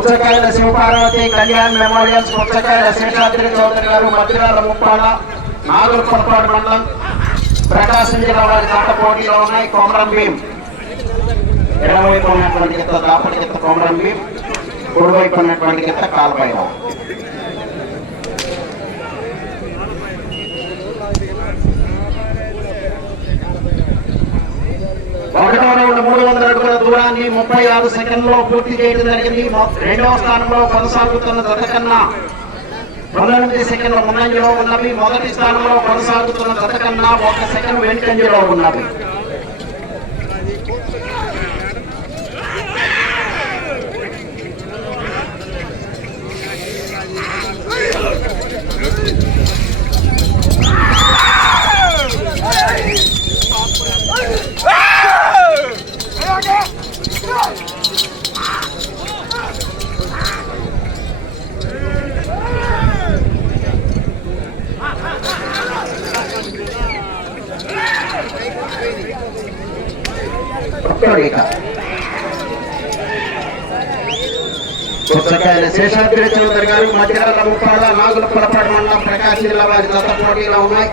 పుచ్చకాయల Sivaparvathi Kalyan memorials పుచ్చకాయల Seshadri Chowdary గారు మధురాల ముప్పాడ నాగులపల్పాడు మండలం ప్రకాశం జిల్లా వారి జంట పోటీలో ఉన్నాయి కొమరం భీం. ఎడవైపు ఉన్నటువంటి గిత్త దాపటి గిత్త కొమరం భీం కుడివైపు ఉన్నటువంటి గిత్త కాల్బైరావు ఒకటో రౌండ్ మూడు వందల అడుగుల దూరాన్ని ముప్పై ఆరు సెకండ్లో పూర్తి చేయడం జరిగింది. రెండవ స్థానంలో కొనసాగుతున్న జత కన్నా పంతొమ్మిది సెకండ్ల ముందంజలో ఉన్నవి. మొదటి స్థానంలో కొనసాగుతున్న జత కన్నా ఒక సెకండ్ వెనుకంజలో ఉన్నవి. ఒక్కడిక పుస్తకాయల శేషాద్రి చౌదరి గారు మధ్యాహ్న ముప్పాల నాగుల నాగులపురపాడు మండలం ప్రకాశం జిల్లా వారి జత పోటీలో ఉన్నాయి.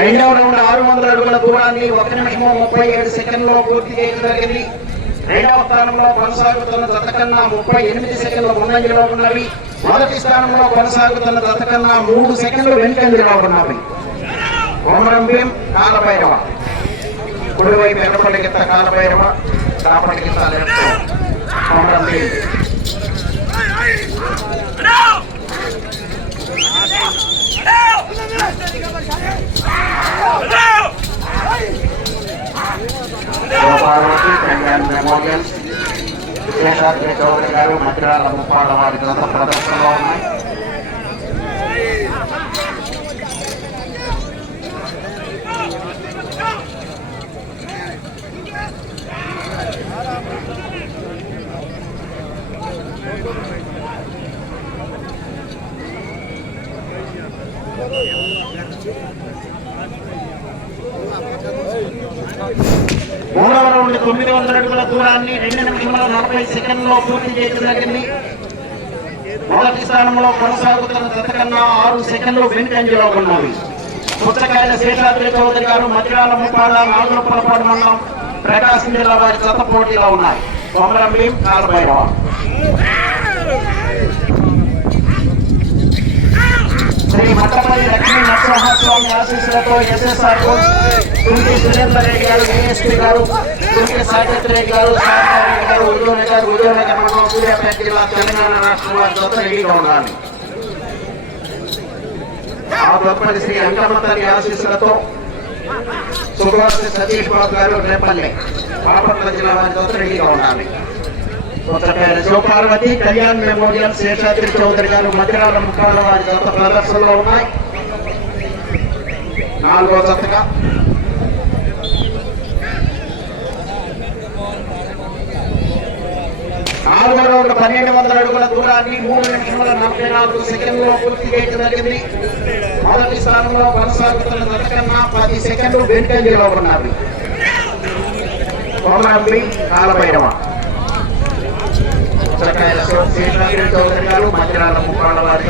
రెండవ రౌండ్ ఆరు వందల అడుగుల దూరాన్ని ఒక నిమిషము ముప్పై ఏడు సెకండ్లో పూర్తి చేయడం జరిగింది. రెండవ స్థానంలో కొనసాగుతున్న జత కన్నా ముప్పై ఎనిమిది సెకండ్ల ముందంజలో ఉన్నవి. మొదటి స్థానంలో కొనసాగుతున్న జత కన్నా మూడు సెకండ్లు వెనుకంజలో ఉన్నవి. కొమరం భీం కాలభైరవ. కుడివైపు ఎర్రపల్లి గిత్త కాలభైరవ కాపటి గిత్త కొమరం భీం శివపార్వతి కళ్యాణ్ శేషాద్రి చౌదరి గారు మద్రాల ముప్పాడ వారి ప్రదర్శనలో ఉన్నాయి. మూడవ రౌండ్ తొమ్మిది వందల అడుగుల దూరాన్ని రెండు నిమిషముల నలభై సెకండ్లో పూర్తి చేయడం జరిగింది. మొదటి స్థానంలో కొనసాగుతున్న జత ఆరు సెకండ్లు వెనుకంజలో ఉన్నవి. పుచ్చకాయల శేషాద్రి చౌదరి గారు మధ్యాల ముప్పాడ నాగులపలపాడు మండలం ప్రకాశం జిల్లా వారి జత పోటీలో ఉన్నాయి. కొమరం భీం కాలభైరవ. శ్రీ మట్టపల్లి లక్ష్మీ నరసింహస్వామి ఆశీస్సులతో ఎస్ఎస్ఆర్ తుంటి సురేందర్ రెడ్డి గారు ఏఎస్పీ గారు తుంటి సాకేత్ రెడ్డి గారు సాగర్ రెడ్డి గారు ఉద్యోగ గారు ఉద్యోగ మండలం సూర్యాపేట జిల్లా తెలంగాణ రాష్ట్రం వారి జత రెడీగా ఉండాలి ఆ తదుపరి శ్రీ అంకమ్మ తల్లి ఆశీస్సులతో సుభాష్ సతీష్ బాబు గారు రేపల్లె బాపట్ల జిల్లా వారి జత రెడీగా ఉండాలి కొత్తపేట శివపార్వతి కళ్యాణ్ మెమోరియల్ శేషాద్రి చౌదరి గారు మధ్యరాల ముఖాల వారి జత ప్రదర్శనలో ఉన్నాయి. నాలుగో జతగా. నాలుగో రౌండ్ పన్నెండు వందల అడుగుల దూరాన్ని మూడు నిమిషముల నలభై నాలుగు సెకండ్లో పూర్తి చేయడం జరిగింది మొదటి స్థానంలో కొనసాగుతున్న జత కన్నా పది సెకండ్లు వెనుకంజలో ఉన్నారు. కోమరంబి కాలభైరవ. పుచ్చకాయల శేషాద్రి చౌదరి గారు ముప్పాళ్ళ వారి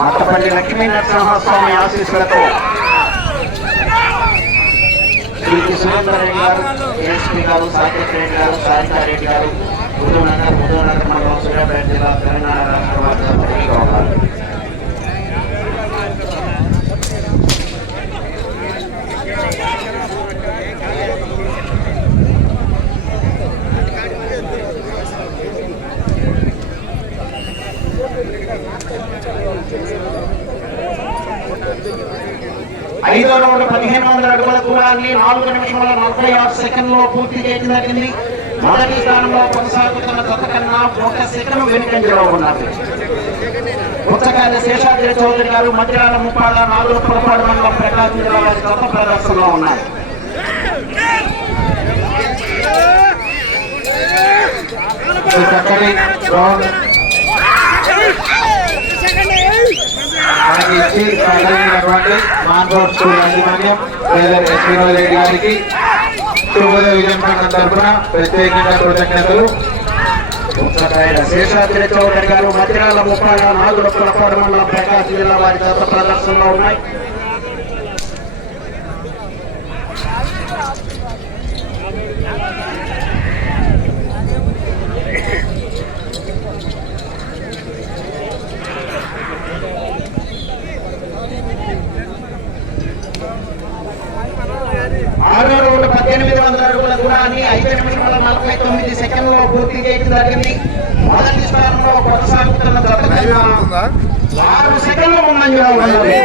మాతపల్లి లక్ష్మీ నరసింహస్వామి ఆశీస్సులతో శ్రీ సురేందర్ రెడ్డి గారు ఏఎస్పీ గారు సాకేత్ రెడ్డి గారు సారికా రెడ్డి గారు ఉదయనగర్ ఉదయనగర్ మండలం సూర్యాపేట జిల్లా తెలంగాణ రాష్ట్ర వారి ఐదో రౌండ్ పదిహేను వందల అడుగుల దూరాన్ని నాలుగు నిమిషముల నలభై ఆరు సెకండ్లో పూర్తి చేయడం జరిగింది. మొదటి స్థానంలో కొనసాగుతున్న జత కన్నా ఒక సెకండ్ వెనుకంజలో ఉన్నారు. పుచ్చకాయల శేషాద్రి చౌదరి గారు మధ్యాహ్న ముప్పాల నాలుగు పొరపాటు మండలం ప్రకాశం జిల్లా వారి జత ప్రదర్శనలో ఉన్నారు. ఈ మనకి ఇచ్చి సహకరించినటువంటి మాన్కోట్ స్కూల్ యాజమాన్యం పేదర్ శ్రీనివాస్ రెడ్డి గారికి శుభోదయ విజయం సంఘం తరఫున ప్రత్యేకంగా కృతజ్ఞతలు. శేషాద్రి చౌదరి గారు మధ్యాల ముప్పై నాలుగు పొరపాడు మండలం ప్రకాశం జిల్లా వారి చేత ప్రదర్శనలో ఉన్నాయి. ఆరో రౌండ్ పద్దెనిమిది వందల అడుగుల దూరాన్ని ఐదు నిమిషముల నలభై తొమ్మిది సెకండ్లో పూర్తి చేయడం జరిగింది. మొదటి స్థానంలో కొనసాగుతున్న ఆరు సెకండ్ల ముందంజలో ఉన్నది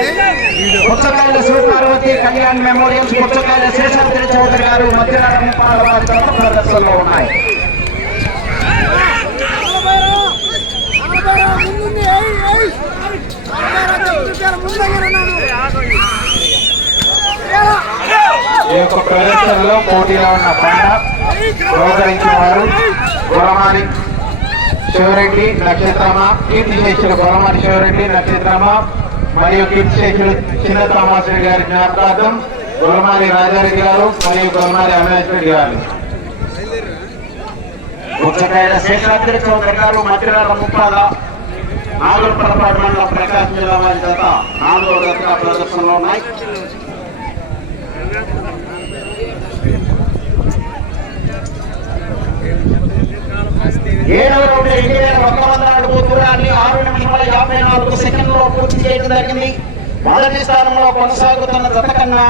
పుచ్చకాయల శివపార్వతి కళ్యాణ్ మెమోరియల్స్ పుచ్చకాయల శేషాద్రి చౌదరి గారు మధ్యరాల ముప్పాల వారి ప్రదర్శనలో ఉన్నాయి. ఈ యొక్క ప్రదర్శనలో పోటీలో ఉన్న పండ సహకరించిన వారు గురమాని శివరెడ్డి నక్షత్రమ కీర్తి శేషులు గురమాని శివరెడ్డి నక్షత్రమ మరియు కీర్తి శేషులు చిన్న తామాశ్రీ గారి జ్ఞాపకార్థం గురమాని రాజారెడ్డి గారు మరియు గురమాని అవినాష్ రెడ్డి గారు. ముఖ్యమైన శేషాద్రి చౌదరి గారు మధ్యరాల ముప్పాల నాలుగు పొరపాటు మండలం ప్రకాశం జిల్లా వారి జత నాలుగో జత ప్రదర్శనలో ఉన్నాయి. ఏడవ రౌండ్ రెండు వేల ఒక వందల అడుగు దూరాన్ని ఆరు నిమిషముల యాభై నాలుగు సెకండ్లో పూర్తి చేయడం జరిగింది. మొదటి స్థానంలో కొనసాగుతున్న జత కన్నా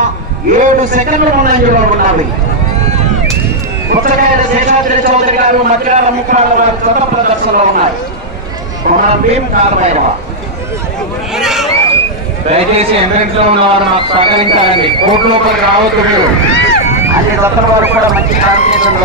ఏడు సెకండ్లు ముందంజలో ఉన్నవి పుచ్చకాయల శేషాద్రి చౌదరి గారు మధ్యాల ముఖ్యాల వారి జత ప్రదర్శనలో ఉన్నారు. కొమరం భీం కాలభైరవ దయచేసి ఎంట్రెన్స్లో ఉన్న వారు మాకు సహకరించాలండి కోర్టు లోపలికి రావద్దు మీరు. అన్ని జతల వారు కూడా మంచి కాంపిటీషన్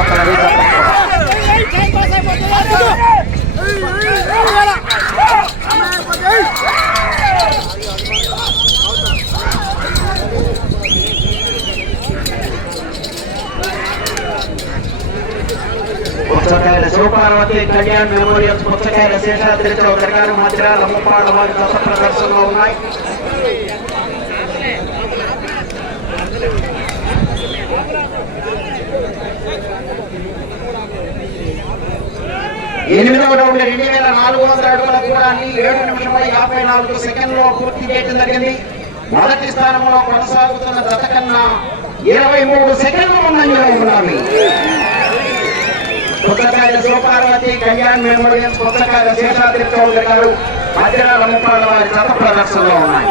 పుచ్చకాయల శివపార్వతి కళ్యాణ్ మెమోరియల్ పుచ్చకాయల శేషాద్రి చౌదరి గారు మధ్య ముప్పాళ్ళ వారి దశ ప్రదర్శనలో ఉన్నాయి. ఎనిమిదవ రౌండ్ రెండు వేల నాలుగు వందల అడుగుల దూరాన్ని ఏడు నిమిషముల యాభై నాలుగు సెకండ్లో పూర్తి చేయడం జరిగింది. మొదటి స్థానంలో కొనసాగుతున్న జత కన్నా ఇరవై మూడు సెకండ్లు ముందంజలో ఉన్నవి. పుస్తకాల శివపార్వతి కళ్యాణ్ మెమోరియల్ పుస్తకాల శేషాద్రి చౌదరి గారు మధ్యరాల ముప్పాల వారి జత ప్రదర్శనలో ఉన్నాయి.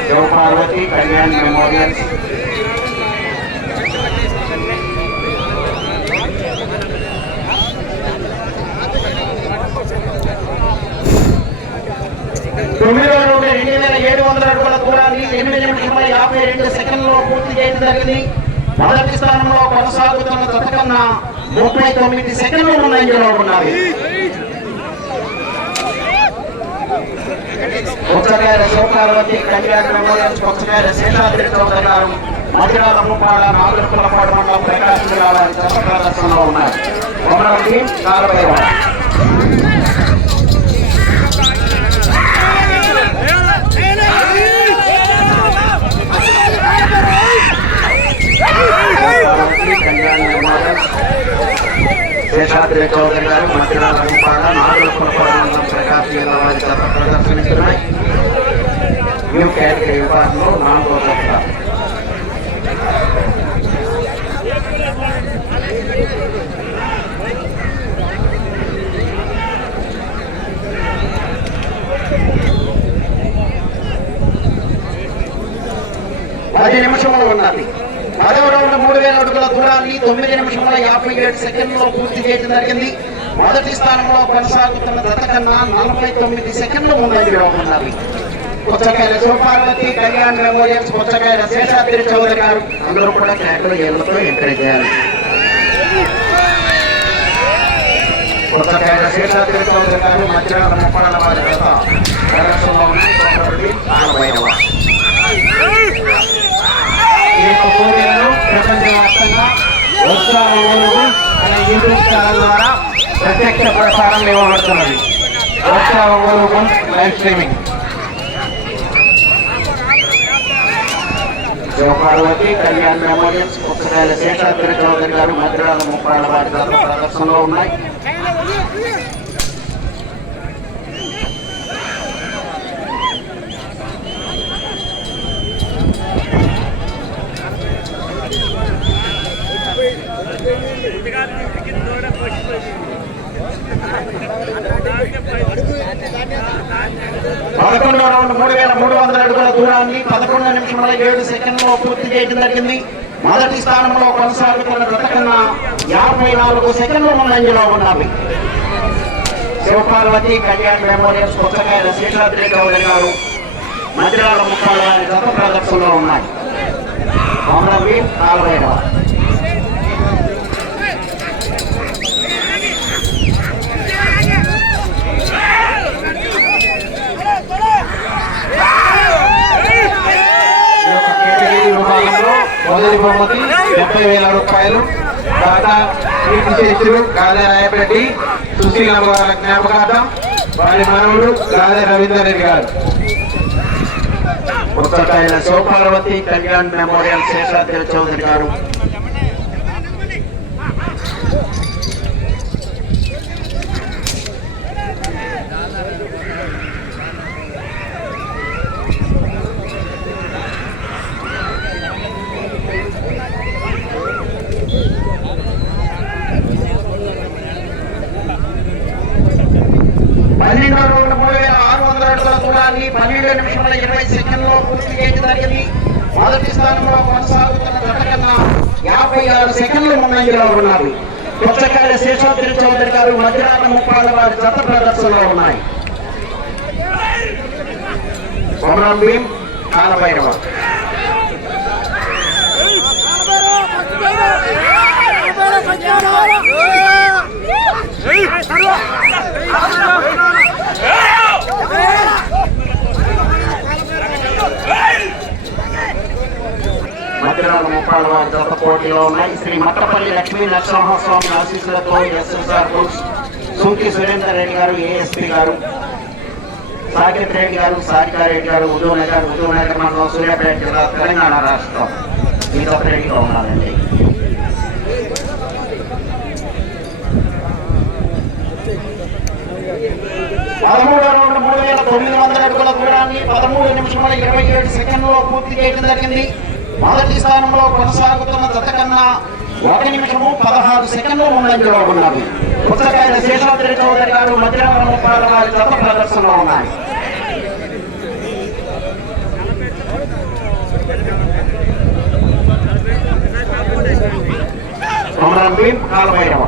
శివపార్వతి కళ్యాణ్ మెమోరియల్స్ తొమ్మిదవ రౌండ్ రెండు వేల ఏడు వందల అడుగుల దూరాన్ని ఎనిమిది యాభై రెండు సెకండ్లో పూర్తి చేయడం జరిగింది. మొదటి స్థానంలో కొనసాగుతున్న జత కన్నా ముప్పై తొమ్మిది సెకండ్లు ముందంజలో ఉన్నవి పుచ్చకాయల శివపార్వతి కళ్యాణ మెమోరియల్స్ పుచ్చకాయల శేషాద్రి చౌదరి గారు మధ్యరాల ముప్పాడ నాగులపులపాడు మండలం ప్రకాశం జిల్లా జత ప్రదర్శనలో ఉన్నారు కొమరం భీం అభిరే చౌదరి గారు మధ్యనాథ రూపాల నాలుగు పురపాలన ప్రకాశ్ జిల్లా వారి జత ప్రదర్శిస్తున్నాయి న్యూ కేటగిరీ విభాగంలో నాలుగో జత. పది నిమిషంలో ఉన్నది. పదవ రౌండ్ మూడు వేల అడుగుల దూరాన్ని తొమ్మిది నిమిషముల యాభై ఏడు సెకండ్లో పూర్తి చేయడం జరిగింది. మొదటి స్థానంలో కొనసాగుతున్న దత కన్నా నలభై తొమ్మిది సెకండ్లు ముందంజలో ఉన్నవి పుచ్చకాయల శివపార్వతి కళ్యాణ్ మెమోరియల్స్ పుచ్చకాయల శేషాద్రి చౌదరి గారు అందరూ కూడా కేకలు ఏళ్ళతో ఎంకరేజ్ చేయాలి. పుచ్చకాయల శేషాద్రి చౌదరి గారు మధ్యాహ్నం ముప్పై వారి చేత ప్రదర్శనలో ఉన్నాయి కాబట్టి ఆనబైరవ. ఈ యొక్క పోటీలను ప్రపంచవ్యాప్తంగా ఉత్సాహం ఊరుగు అనే యూట్యూబ్ ఛానల్ ద్వారా ప్రత్యక్ష ప్రసారం ఇవ్వబడుతున్నది. ఉత్సాహం ఊరుగు live streaming. Parvathi Kalyan memorials Puchakayala Seshadri Chowdary గారు మధ్యాహ్నం ముప్పల వారి చేత ప్రదర్శనలో ఉన్నాయి. పదకొండో రౌండ్ మూడు వేల మూడు వందల అడుగుల దూరాన్ని పదకొండు నిమిషముల ఏడు సెకండ్లో పూర్తి చేయడం జరిగింది. మొదటి స్థానంలో కొనసాగుతున్న గత కన్నా యాభై నాలుగు సెకండ్లు ముందంజలో ఉన్నవి. శివపార్వతి కళ్యాణ్ మెమోరియల్స్ పుస్తకాయల శేషాద్రి చౌదరి గారు మధ్యరాల ముప్పాల వారి గత ప్రదర్శనలో ఉన్నాయి. అమరవీర్ నాలుగైదవ ఈ యొక్క కేటగిరీ విభాగంలో మొదటి బహుమతి డెబ్బై వేల రూపాయలు. టాటా కీర్తి శేషులు గాదే రాయపెట్టి సుశీలమ్మ గారి జ్ఞాపకార్థం వారి మనవుడు గాదే రవీందర్ రెడ్డి గారు. పుస్తకాయల శివపార్వతి కళ్యాణ్ మెమోరియల్ శేషాద్రి చౌదరి గారు పన్నెండో రౌండ్ మూడు వేల ఆరు వందల అడుగుల దూరాన్ని పన్నెండు నిమిషముల ఇరవై సెకండ్లో పూర్తి చేయడం జరిగింది మొదటి స్థానంలో కొనసాగుతున్న జత కన్నా యాభై ఆరు సెకండ్లు ముందంజలో ఉన్నవి పుచ్చకాయల శేషాద్రి చౌదరి గారు మధ్యాహ్న ముప్పాల వారి జత ప్రదర్శనలో ఉన్నాయి. కొమరం భీం కాలభైరవ మధ్యరాల ముప్పాల వారి జత పోటీలో ఉన్నాయి. శ్రీ మట్టపల్లి లక్ష్మీ నరసింహస్వామి ఆశీస్సులతో ఎస్ఎస్ఆర్ బుక్స్ సుంకి సురేందర్ రెడ్డి గారు ఏఎస్పీ గారు సాకేత్ రెడ్డి గారు సారికారెడ్డి గారు ఉదయనగర్ ఉదయనగర్ మండలం సూర్యాపేట జిల్లా తెలంగాణ రాష్ట్రం. మీతో జత రెడీగా ఉండాలండి. పదమూడు రెండు మూడు వేల తొమ్మిది వందల అడుగుల దూరాన్ని పదమూడు నిమిషముల ఇరవై ఏడు సెకండ్లో పూర్తి చేయడం జరిగింది. మొదటి స్థానంలో కొనసాగుతున్న జత కన్నా ఒక నిమిషము పదహారు సెకండ్లు ముందంజలో ఉన్నవి పుస్తకాయల శేషాద్రి చౌదరి గారు మధ్యాహ్నం ముప్పాల వారి జత ప్రదర్శనలో ఉన్నాయి. కొమరం భీం కాలభైరవ.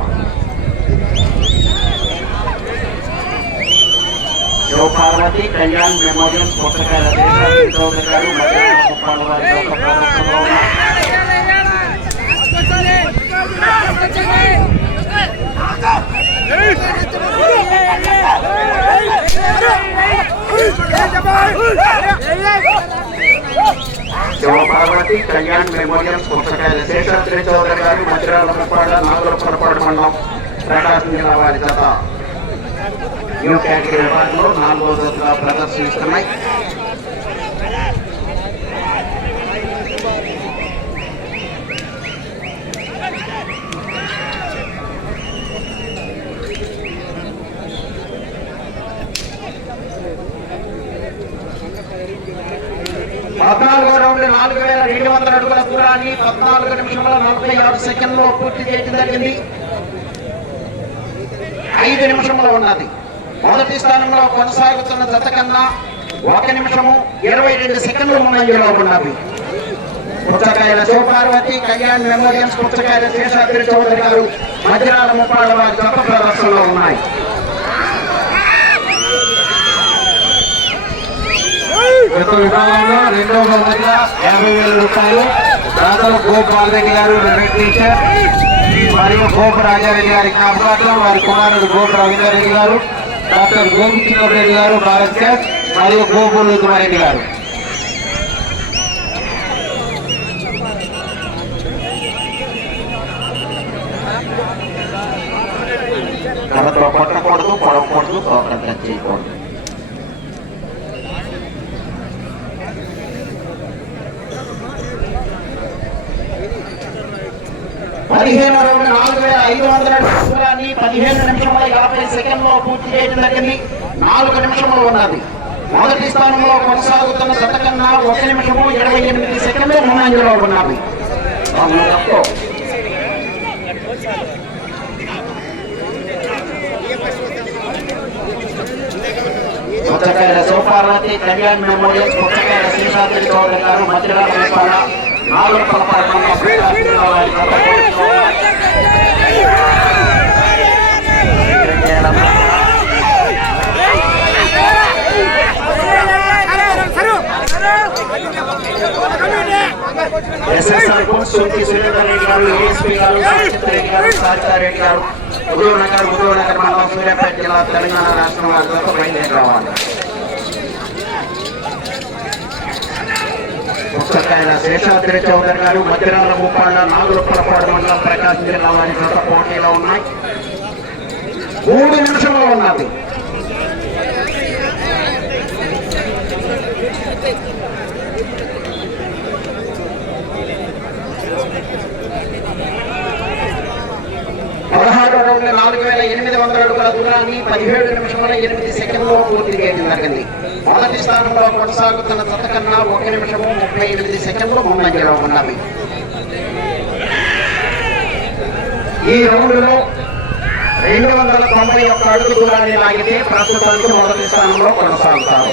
శివపార్వతి కళ్యాణ్ మెమోరియల్ పుస్తకాల శేషాద్రి శివపార్వతి కళ్యాణ్ మెమోరియల్ పుస్తకాల శేషాద్రి చౌదరి గారు మధ్యరాల ముప్పాడ నాగుల పొరపాటు మండలం ప్రకాశం జిల్లా వారి జత న్యూ కేటగిరీ విభాగంలో నాలుగో జతగా ప్రదర్శిస్తున్నాయి. పద్నాలుగో రౌండ్ నాలుగు వేల రెండు వందల అడుగుల దూరాన్ని పద్నాలుగు నిమిషముల నలభై ఆరు సెకండ్లో పూర్తి చేయడం జరిగింది. ఐదు నిమిషంలో ఉన్నది. మొదటి స్థానంలో కొనసాగుతున్న జత కన్నా ఒక నిమిషము ఇరవై రెండు సెకండ్లు ముందంజలో ఉన్నవి పుచ్చకాయల శివపార్వతి కళ్యాణ్ మెమోరియల్స్ పుచ్చకాయల శేషాద్రి చౌదరి గారు మధ్యరాల ముప్పాల వారి జత ప్రదర్శనలో ఉన్నాయి. యొక్క విభాగంలో రెండో బహుమతిగా యాభై వేల రూపాయలు దాతలు గోపాల్ రెడ్డి గారు రెడ్ టీచర్ మరియు గోపు రాజారెడ్డి గారి జ్ఞాపకార్థం వారి కుమారుడు గోపు రవీంద్రెడ్డి గారు డాక్టర్ గోపి గారు భారత్ క్యాష్ మరియు గోపు రుద్మారెడ్డి గారు. కర్రతో కొట్టకూడదు పొడవకూడదు తోకంత చేయకూడదు. పదిహేను రెండు నాలుగు వేల ఐదు వందల దూరాన్ని పదిహేను నిమిషముల యాభై సెకండ్లో పూర్తి చేయడం జరిగింది. నాలుగు నిమిషములు ఉన్నది. మొదటి స్థానంలో కొనసాగుతున్న జత కన్నా ఒక నిమిషము ఇరవై ఎనిమిది సెకండ్లు ముందంజలో ఉన్నది. పుచ్చకాయల సోపార్వతి కళ్యాణ్ మెమోరియల్ పుచ్చకాయల శేషాద్రి చౌదరి గారు మధ్యరాల ముప్పాల నాలుగు ఎస్ఎస్ఆర్ సోకి సురేందర్ రెడ్డి గారు ఏఎస్పీ గారు సచిత్ రెడ్డి గారు సారితా రెడ్డి గారు ఉదయనగర్ ఉదయనగర్ మండలం సూర్యాపేట జిల్లా తెలంగాణ రాష్ట్రం వారితో బయలుదేరి రావాలి. పుస్తకాయల శేషాద్రి చౌదరి గారు మధ్యరాల ముప్పాళ్ళ నాగులపలపాడు మండలం ప్రకాశం జిల్లా వారి జత పోటీలో ఉన్నాయి. మూడు నిమిషంలో ఉన్నది. పదహారు రౌండ్ల నాలుగు వేల ఎనిమిది వందల అడుగుల దూరాన్ని పదిహేడు నిమిషంలో ఎనిమిది సెకండ్లో పూర్తి చేయడం జరిగింది. మొదటి స్థానంలో కొనసాగుతున్న జత కన్నా ఒక నిమిషము ముప్పై ఎనిమిది సెకండ్లు ముందంజలో ఉన్నవి. ఈ రౌండ్లో రెండు వందల తొంభై ఒక్క అడుగు దూరాన్ని లాగితే ప్రస్తుతానికి మొదటి స్థానంలో కొనసాగుతారు.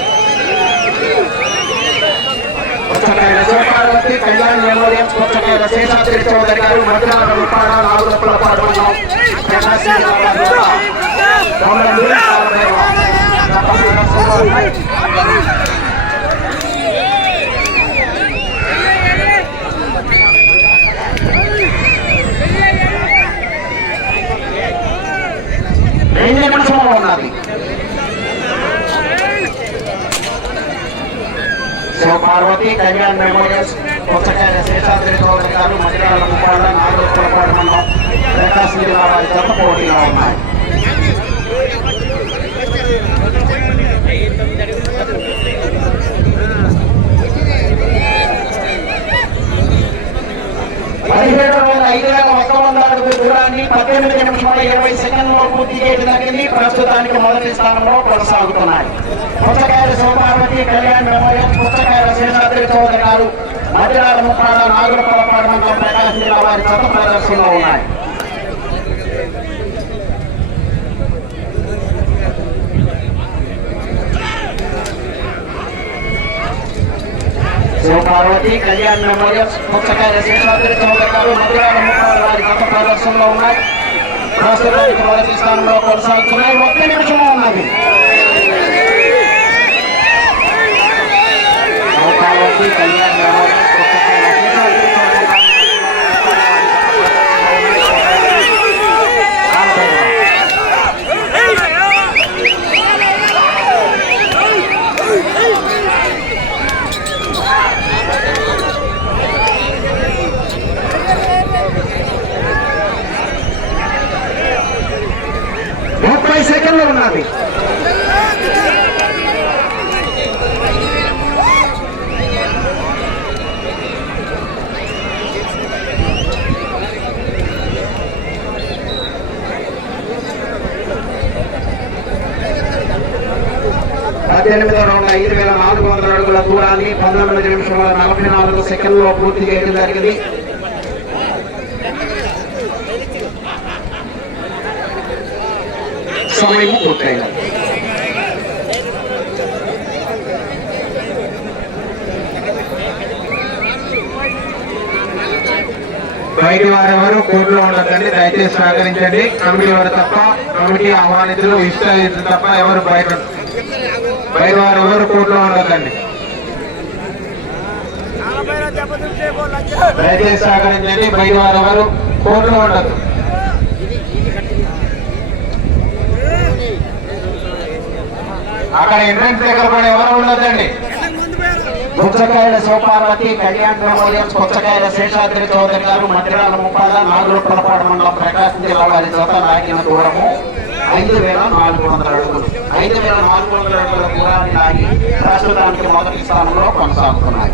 శివపార్వతి కళ్యాణ్ మెమోరియల్ పుచ్చకాయల శేషాద్రి చౌదరి గారు మధ్యాహ్న రూపాడ నాలుగుల పాడు ప్రకాశం జిల్లా వారి ద్వారా తొంభై మూడు నలభై గత ప్రదర్శనలో ఉన్నాయి. రెండు నిమిషంలో ఉన్నది పార్వతి కళ్యాణ్ మెమోరియల్స్ పుచ్చకాయల శేషాద్రి చౌదరి గారు మధ్యరాల ముప్పాళ్ళ నాలుగు మండలం ప్రకాశం జిల్లా వారి జత పోటీలో ఉన్నాయి. పదిహేడు వందల ఐదు వేల దూరాన్ని పద్దెనిమిది నిమిషముల ఇరవై సెకండ్లో పూర్తి చేయడం జరిగింది ప్రస్తుతానికి మొదటి స్థానంలో కొనసాగుతున్నాయి. పుస్తకాయల శివపార్వతి కళ్యాణ్ మెమోరియల్ పుస్తకాయల శేషాద్రి చౌదరి గారు మధ్యరాల ముప్పాడ నాగులపలపాడు మండలం ప్రకాశం జిల్లా వారి జత ప్రదర్శనలో ఉన్నాయి. శివపార్వతి కళ్యాణ్ మెమోరియల్ పుచ్చకాయ శేషాద్రి చౌదరి గారు మధురాల ముప్పాడ వారి గత ప్రదర్శనలో ఉన్నాయి. ప్రస్తుతానికి మొదటి స్థానంలో కొనసాగుతున్నాయి. ఒక్క నిమిషం ఉన్నది. శివపార్వతి కళ్యాణ్ మెమోరియల్స్ పుచ్చకాయల శేషాద్రి చౌదరి గారు ముప్పై సెకండ్లు ఉన్నది ఎనిమిది రౌండ్ ఐదు వేల నాలుగు వందల అడుగుల దూరాన్ని పంతొమ్మిది నిమిషంలో నలభై నాలుగు సెకండ్లో పూర్తి చేయడం జరిగింది. సమయం పూర్తయినది బయటి వారెవరు కోర్టులో ఉండదండి దయచేసి సహకరించండి. కమిటీ వారు తప్ప కమిటీ ఆహ్వానితులు ఇష్ట తప్ప ఎవరు బయట పైన వారు ఎవరు కోర్టులో ఉండదండి దయచేసి సహకరించండి పైన వారు ఎవరు కోర్టులో ఉండదు. అక్కడ ఎంట్రెన్స్ దగ్గర కూడా ఎవరు ఉండదండి పుచ్చకాయల శివపార్వతి కళ్యాణ్ మెమోరియల్స్ పుచ్చకాయల శేషాద్రి చౌదరి గారు మంత్రిరాల ముప్పాల నాగులపల్లపాడు మండలం ప్రకాశం జిల్లా వారి జత నాయకుల దూరము. ఐదు వేల నాలుగు వందల అడుగులు. ఐదు వేల నాలుగు వందల అడుగుల దూరాన్ని లాగి ప్రస్తుతానికి మొదటి స్థానంలో కొనసాగుతున్నాయి.